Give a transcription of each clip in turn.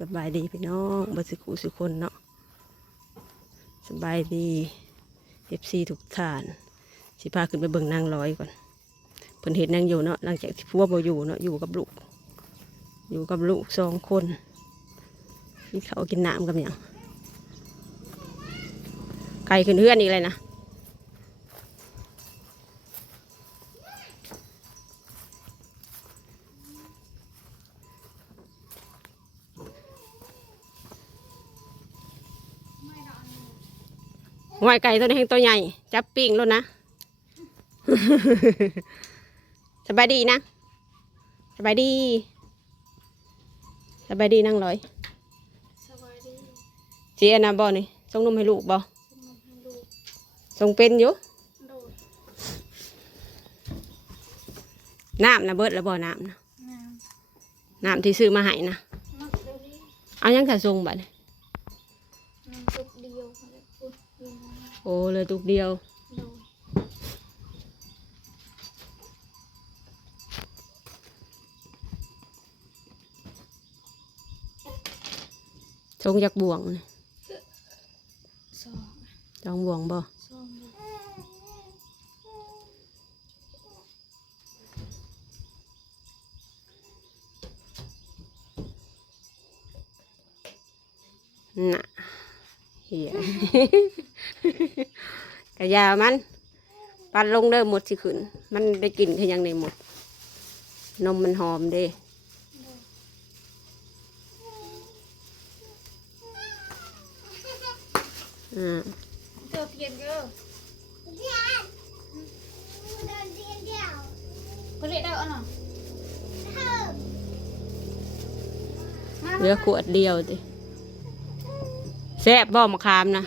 สบายดีพี่น้องบัสิกูสุคนเนาะสบายดีเอฟซีทุกท่าน สิพาขึ้นไปเบิ่งนางร้อยก่อนเพิ่นเห็นนางอยู่เนาะหลังจากที่พัวบ่อยู่เนาะอยู่กับลูก อยู่กับลูกสองคนกินข้าวกินน้ำกับหยังไก่ขึ้นเฮือนอีกเลยนะ หอยไก่ตัวนี้แห่งตัวใหญ่ จับปิ้งแล้วนะ สบายดีนะ สบายดี สบายดีนั่งร้อยสวัสดีเจียนะบ่นี่ส่งนมให้ลูกบ่สมุนให้ลูกส่งเป็นอยู่โดดน้ำนะเบิดแล้วบ่น้ำนะน้น้ำที่ซื้อมาให้นะำมักเดี๋ยวนี้เอายังถ้าส่งบัดนี้น้ำตุกเดียวเลยพุดอยู่นะ โอ้เลยตุกเดียว โดดส่งจากบ่วงนี่สองจองบ่วงบ่สองเลยน่ะ เหี้ยกระยามัน ปัดลงเด้อหมดสิขึ้น มันได้กลิ่นคือหยังในหมด นมมันหอมเด้อ่าเจอเพียนเด้อก็เลยได้เอาหน่อยมาเหลือขวดเดียวติ แซ่บบ่มะขามนะ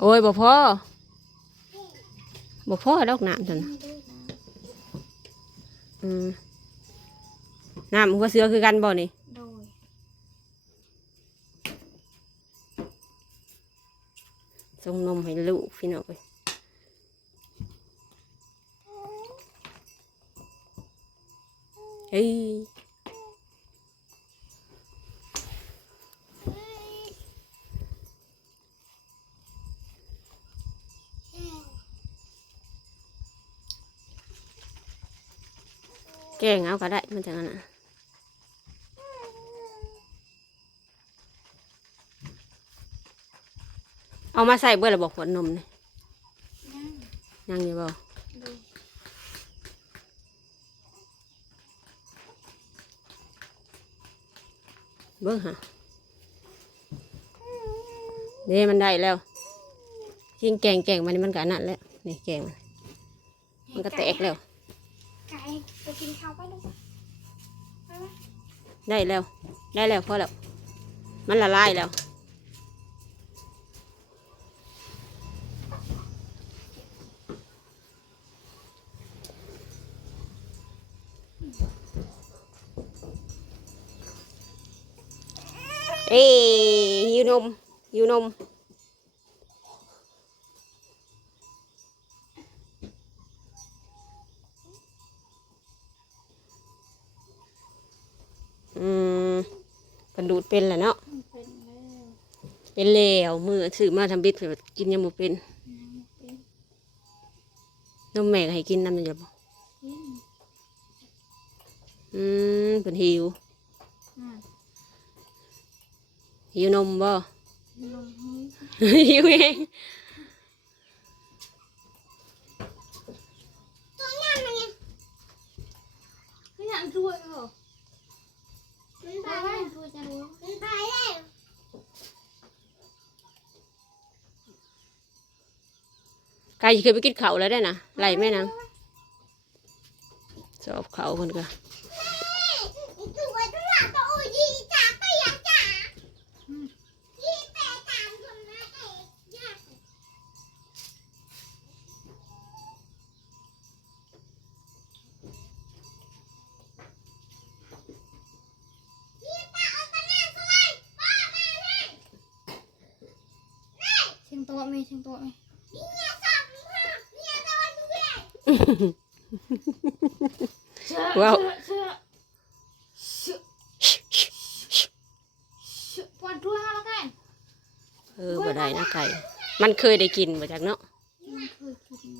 โอ้ยบ่พอบ่พอดอกน้ำจันไม่ได้นะอืมน้ำหัวเสือคือกันบ่นี่ส่งนมให้ลูกพี่น้องเอ้ยเฮ้ย แกงเอาก็ได้มันจังนั้นน่ะเอามาใส่เบื่อระบอกขวดนมนี่นั่งยังอยู่บ่เบิ่งฮะเด้มันได้แล้วยิงแกงแกงมันนี่มันก็อันนั่นแล้วนี่แกงมันมันก็แตกแล้ว ไปกินข้าวไปลูกไปไหมได้แล้ว ได้แล้วพอแล้ว มันละลายแล้ว เอ้ยหิวนมหิวนม เป็นแหละเนาะมันเป็นแล้วเป็นแล้วมือซื้อมาทำบิดเผื่อกินยังบ่เป็นยังเป็นนมแม่ก็ให้กินน้ำมันจะบ่กินอืมเป็นหิวอ่าหิวนมบ่ลงให้หิวเองไม่อยากช่วยเหรอมัน ไปไม่ช่วมันไปแล้วกายเคยไปกินเขาแล้วได้นะไหลแม่นางสอบเขาคนก็ ว้าวเชื่อเชื่อเชื่อปวดทั่วห้าแล้วกันเออบ่ได้นะไก่ มันเคยได้กินมาจากเนาะ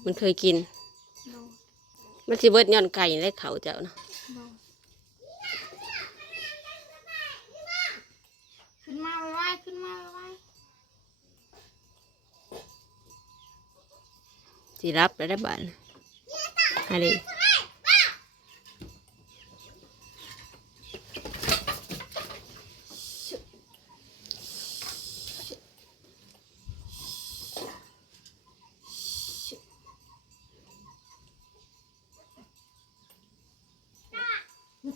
มันเคยกิน มันเคยกินมันซีเบิดย้อนไก่และเขาเจ้าเนาะขึ้นมาไวๆขึ้นมาไวสิรับแล้วได้บาทอะไร ๆนี่ปล่อยปล่อยตาหัวกินป่วยใหญ่ในอันที่เราหมดอันประมาณนั้นเฮ้ย อ่ากบนี่กินบ่เบิดบ่เขียดนี่นะ เนี่ย กินบ่เ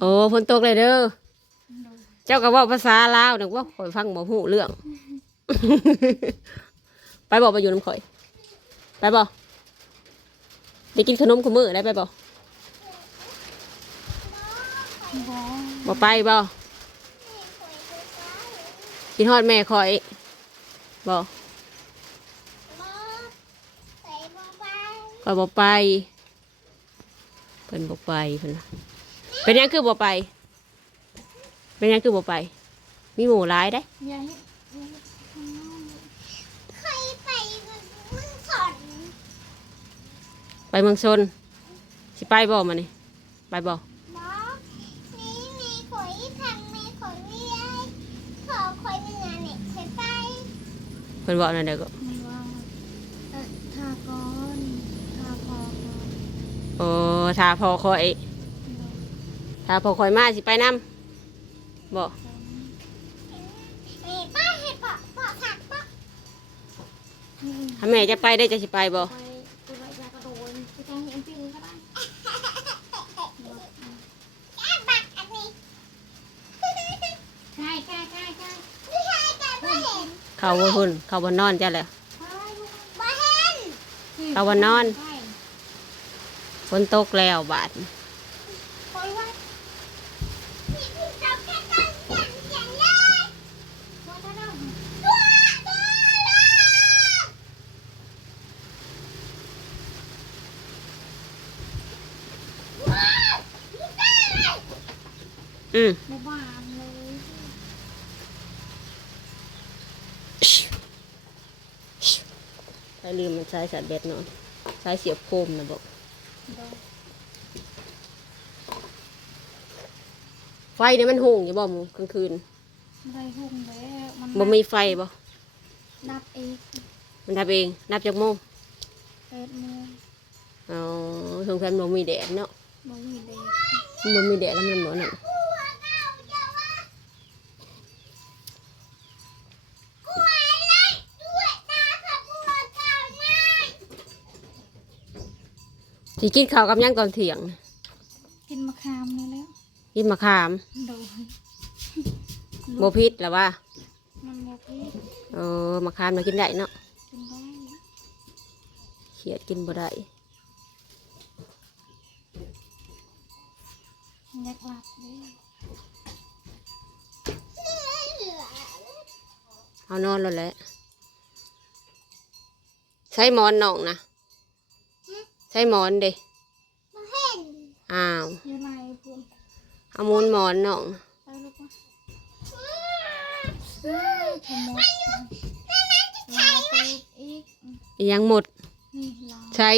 โอ้ฝนตกเลยเด้อมันโดนเจ้าก็เว่าภาษาลาวนึกว่าข่อยฟังบ่ฮู้เรื่อง ไปบอกไปอยู่น้ำข่อย ไปบอกได้กินขนมขมือได้ไปบอกบอบอกไปบอกกินฮอดแม่ข่อยบอกข่อยบอกไปเพิ่นบอกไปเพิ่นน่ะ เป็นหยังคือบอกไป เป็นหยังคือบอกไป มีหมูร้ายได้อย่าให้อย่าให้ข้างนอกไปเมืองชนสิไปบอกมานี่ไปบอกเพิ่นบอกนั่นเด้อก็มันว่าเอ่อทาก่อนทาพอก่อน โอ้ถ้าพอคอย ถ้าพอคอยมาสิไปนำบอกถ้าแม่จะไปได้จะสิไปบอกไปไปไปจะกระโดดไปแทงเห็นปีนก็ได้ใช่ใช่ใช่ใช่เขาบ่หุ่นเขาบ่นอนจ้ะแหละใเอาวันนอนฝนตกแล้วบาดาถ้าเรา อืมไม่บ้านเลยไปลืมมันใช้สายเบ็ดเนาะใช้เสียบโคมนะบอกโดนไฟเนี่ยมันหุ่งอยู่บ่หมูกลางคืนไม่ได้หุ่งแล้วมันบ่มีไฟบ่นับเองมันทำเองนับจากโมงแปดโมงอ๋อสงสัยมันบ่มีแดดเนาะบ่มีเด็กมันบ่มีแดดแล้วมันบ่นั่น สิกินข้าวกับหยังก่อนเที่ยง กินมะขามนี่แล้วกินมะขามโดนบ่พิษแล้วว่ามันบ่พิษเออมะขามน่ะกินได้เนาะกินได้เขียดกินบ่ได้อยากหลับเลยเอานอนแล้วแหละใช้หมอนน้องนะ ใช้หมอนเด้อ้าวอยู่ไหนพุ่นเอามูลหมอนน้องไปลูกวะเอ้ยขโมยลาไปอีกอีหยังหมด นี่ลาใช้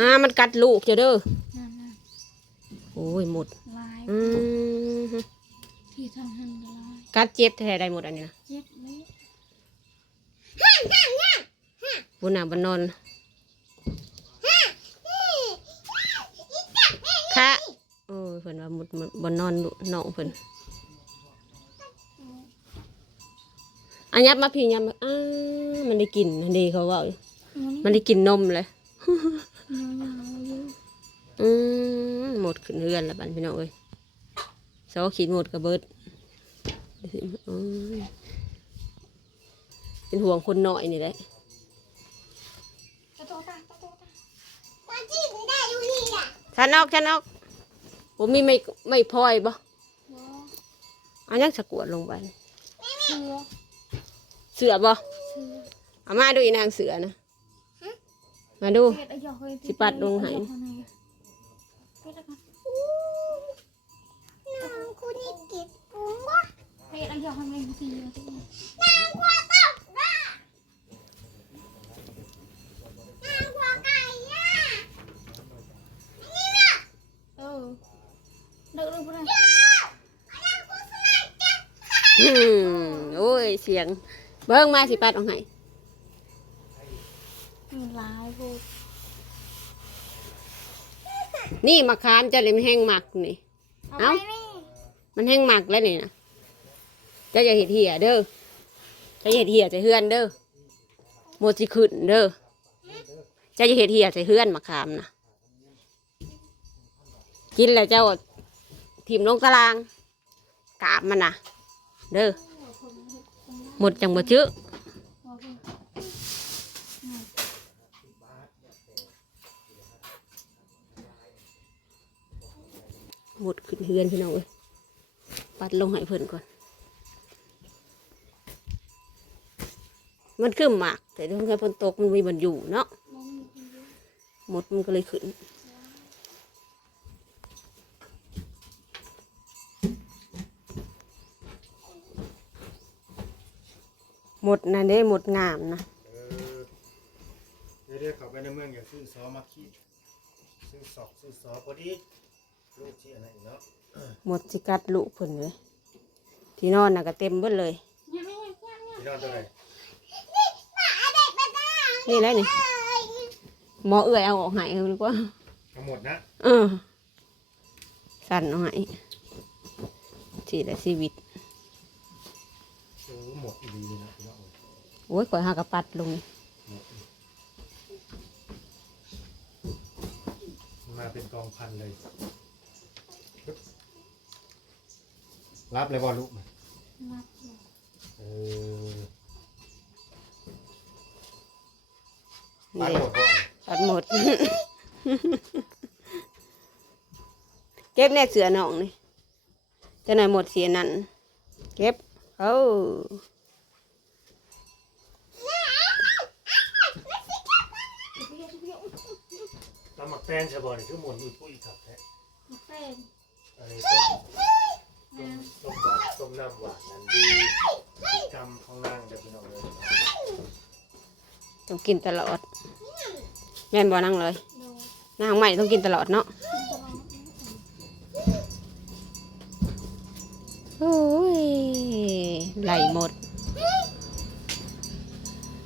อ่ามันกัดลูกเจ้าเด้อนั่นน่ะโอ้ยหมด ลายอืมที่ทางหันก็ลายกัดเจ็บแท้ๆได้หมดอันนี้นะเจ็บเลยบุญน่ะบนนอนค่ะโอ้ย เพิ่นว่าหมดหมดบนนอนลูกน้องเพิ่นอันยับมาพี่ยับมาอ้ามันได้กินมันดีเขาเว่าอยู่มันมันได้กินนมเลยยังยังอยู่อืมหมดดขึ้นเฮือนแล้วบัดพี่น้องเอ้ยเสาขีดหมดกระเบิดโอ้ยเป็นห่วงคนน้อยนี่แหละตะโตตาตะโตตาฉันออกฉันออก ผมมีไม่ไม่พลอยบ่บ่เอายังสะกวดลงไปเสือเสือบ่เสือเอามาดูอีนางเสือนะมาดูเฮ็ดอะหยอกเฮ้ยสิปัดลงไหนเฮ็ดอะกันน้ สียง เบิ้งมาสิปัดเอาให้มีหลายพูดนี่มะขามเจะเลยมันแห้งหมักนี่ เอาเอ้าไปนี่มันแห้งหมักแล้วนี่นะเจะอย่าเห็ดเหี่ยเด้อเจะอย่าเห็ดเหี่ยใส่เฮือนเด้อหมดสิขึ้นเด้อเจะอย่าเห็ดเหี่ยใส่เฮือนมะขามนะกินแล้วเจ้าทิมลงตาราง กาบมันนะเด้อ หมดจังบ่จื้อหมดขึ้นเฮือนพี่น้องเอ้ยปัดลงให้เพิ่นก่อน มันคือหมาก แต่ถ้าฝนตกมันมีมันอยู่เนาะหมดมันก็เลยขึ้น หมดนะเด้หมดงามนะเออเดี๋ยวเดี๋ยวเขาไปในเมืองอย่าซื้อซอมาขี้ซื้อสอกซื้อซอพอดีลูกที่อะไรเนาะหมดสิกัดลูกเพิ่นเลยที่นอนน่ะก็เต็มเบิดเลยเนี่ยไม่เนี่ยเนี่ยที่นอนตัวไหนนี่แหละนี่หมอเอื้อยเอาออกใหายดีกว่า ทั้งหมดนะ เออสั่นเอาใหายสิแหละชีวิตโอ้ หมดอีดีเลยนะพี่น้องโอ้ยก่อยหากระปัดลงหมดมาเป็นกองพันเลยปึ๊บรับเลยว่าลูกมันนัดเลยเออปัดหมดบ่ปัดหมด เก็บแน่เสือน้องนี่จะหน่อยหมดเสียนั่นเก็บ เอา เดี๋ยวเดี๋ยวเดี๋ยว ตำหมัก แตงใช่บ่นี่คือหมดมีปุ้ยขับแท้มาแป้งเอะไรต้มต้มต้มหวานต้มน้ำหวานนั่นดีพฤติกรรมของนางเด็กพี่น้องเลย ต้องกินตลอดแม่นบ่นั่งเลยโดนนางใหม่ต้องกินตลอดเนาะกินตลอดโอ้ยไหลหมด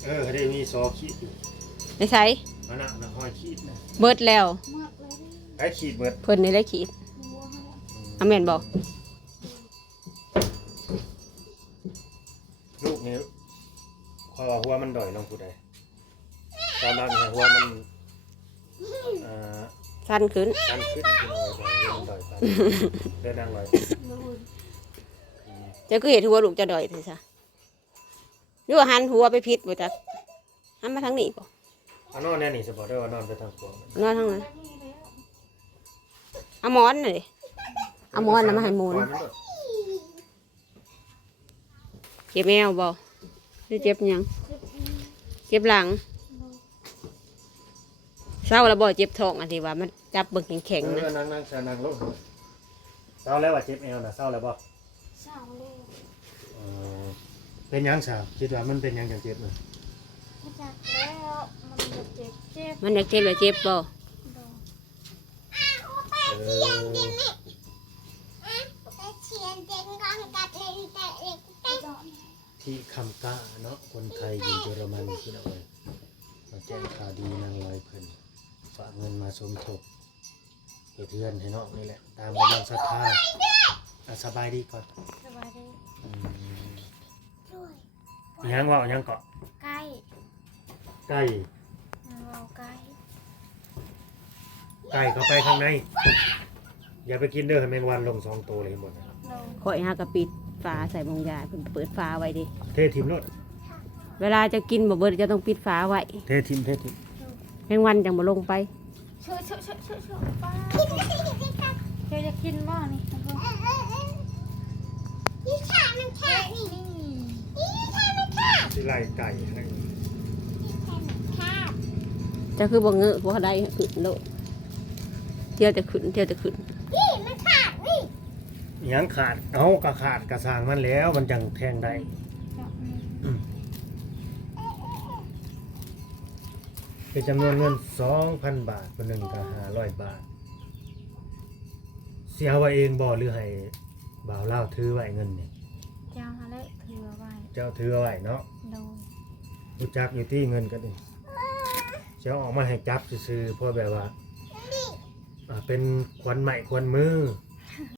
เออได้มีซอขีดอยู่ไม่ใช่ อันน่ะนะห้อยขีดนะเบิดแล้วมากเลยไอ้ขีดเบิดเพิ่นนี่ได้ขีดหัวเขาเนี่ยอาแม่นบอกลูกนี้ขอว่าหัวมันดอยลงผู้ใดตามนั้นหัวมันเอ่อสั้นขึ้นดันขึ้นขึ้นเลยดอยมันดอยไปเดินนางลอยโดนเจะก็เห็นหัวลูกจะดอยสิซะหรือว่าหันหัวไปพิษบ่จักหันมาทางนี้บ่ เอานอนแน่นี่สบอได้ว่านอนไปทางขวางนอนทางนั้นแล้วนี่แล้วเอาหมอนน่ะดิเอาหมอนน่ะมาให้หมูนปล่อยมันโดดเจ็บแมวบ่หรือเจ็บหยัง เจ็บอีเจ็บหลังโดนเศร้าแล้วบ่เจ็บท้องอันที่ว่ามันจับเบิ่งแข็งเอๆนะ อนั่งนั่งชานั่งลงเศร้าแล้วว่าเจ็บเอวนะเศร้าแล้วบ่เศร้าเลยเออเป็นหยังสาวคิดว่ามันเป็นหยังจังเจ็บเลยไม่จักแล้วมันจะ เจ็บเจ็บมันอยากเจ็บหรือเจ็บบ่โดนเออไปเชียนเด็กกองกัดเลยแต่เด็กโดนที่คำกะเนาะคนไทยอยู่เยอรมันพี่น้องเอ้ยมาแจ้งข่าวดีนางลอยเพิ่นฝากเงินมาสมทบเหตุเทือนให้เนาะนี่แหละ ตามกำลังศรัทธาอะสบายดีก่อนสบายดีอืมด้วยอิหยังว่าอิหยังเกาะใกล้ไก่เราใกล้ ไก่เข้าไปข้างใน อย่าไปกินเด้อให้แมงวันลงสองตัวเลยหมดนะโดยข่อยหากระปิดฝาใส่มงยาเพิ่นเปิดฝาไว้ดิเททิมรถเวลาจะกินบ่เบิดจะต้องปิดฝาไว้เททิมเททิมแมงวันจังบ่ลงไปเชื่อเชื่อเชื่อเชื่อเชื่อป้าเจ้าจะกินบ่นี่เอาบ่นี่ค่ะมันค่ะนี่ นี่นี่ค่ะมันค่ะสิไล่ไก่ให้ นี่ค่ะมันค่ะ จะคือบ่เงอะบ่ได้ขึ้นโลด เที่ยวจะขึ้นเที่ยวจะขึ้นนี่มันค่ะนี่หยังขาดเอากระขาดกระสร้างมันแล้ว มันจังแทงได้เจ้านี่เป็นจำนวนเงินสองพันบาทคนหนึ่งก็ห้าร้อยบาท เสียไว้เองบ่หรือให้บ่าวเล่าวถือไว้เงินนี่เจ้าอะไรถือไว้เจ้าถือเอาไว้เนาะโดยรู้จักอยู่ที่เงินก็ดีเจ้าออกมาให้จับซื่อๆเพราะแบบว่า อ่าเป็นควันใหม่ควันมือ